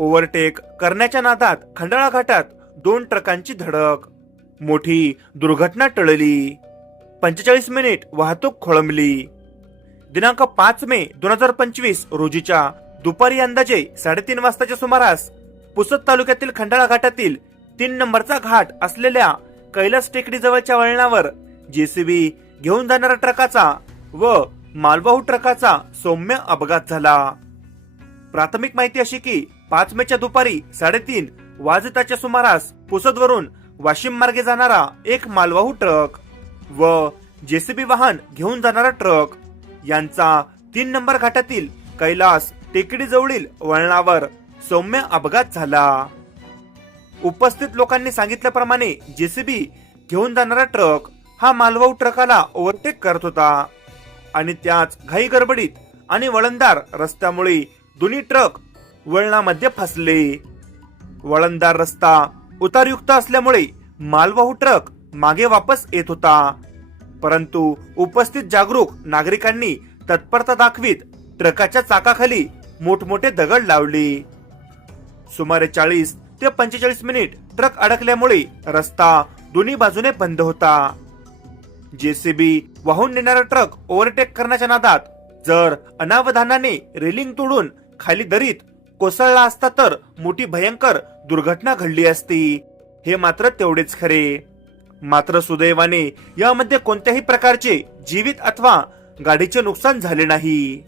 Overtake करण्याच्या नादात खंडाळा घाटात दोन ट्रकांची धडक. मोठी दुर्घटना टळली. पंचेचाळीस मिनिट वाहतूक खोळंबली. दिनांक पाच मे दोन हजार पंचवीस रोजीच्या दुपारी अंदाजे साडेतीन वाजताच्या सुमारास पुसद तालुक्यातील खंडाळा घाटातील तीन नंबरचा घाट असलेल्या कैलास टेकडी जवळच्या वळणावर जेसीबी घेऊन जाणाऱ्या ट्रकाचा व मालवाहू ट्रकाचा सौम्य अपघात झाला. प्राथमिक माहिती अशी की पाच मेच्या दुपारी साडेतीन वाजताच्या सुमारास पुसदवरून वाशिम मार्गे जाणारा एक मालवाहू ट्रक व जेसीबी वाहन घेऊन जाणारा ट्रक यांचा तीन नंबर घाटातील कैलास टेकडी जवळील वळणावर सौम्य अपघात झाला. उपस्थित लोकांनी सांगितल्याप्रमाणे जेसीबी घेऊन जाणारा ट्रक हा मालवाहू ट्रकाला ओव्हरटेक करत होता आणि त्याच घाई गडबडीत आणि वळणदार रस्त्यामुळे दोन्ही ट्रक वळणामध्ये फसले. वळणदार रस्ता उतारयुक्त असल्यामुळे मालवाहू ट्रक मागे वापस येत होता. परंतु उपस्थित जागरूक नागरिकांनी तत्परता दाखवीत ट्रकाच्या चाकाखाली मोठमोठे दगड लावले. सुमारे चाळीस ते पंचेचाळीस मिनिट ट्रक अडकल्यामुळे रस्ता दोन्ही बाजूने बंद होता. जेसीबी वाहून नेणारा ट्रक ओव्हरटेक करण्याच्या नादात जर अनावधानाने रेलिंग तोडून खाली दरीत कोसळला असता तर मोठी भयंकर दुर्घटना घडली असती. हे मात्र तेवढेच खरे. मात्र सुदैवाने यामध्ये कोणत्याही प्रकारचे जीवित अथवा गाडीचे नुकसान झाले नाही.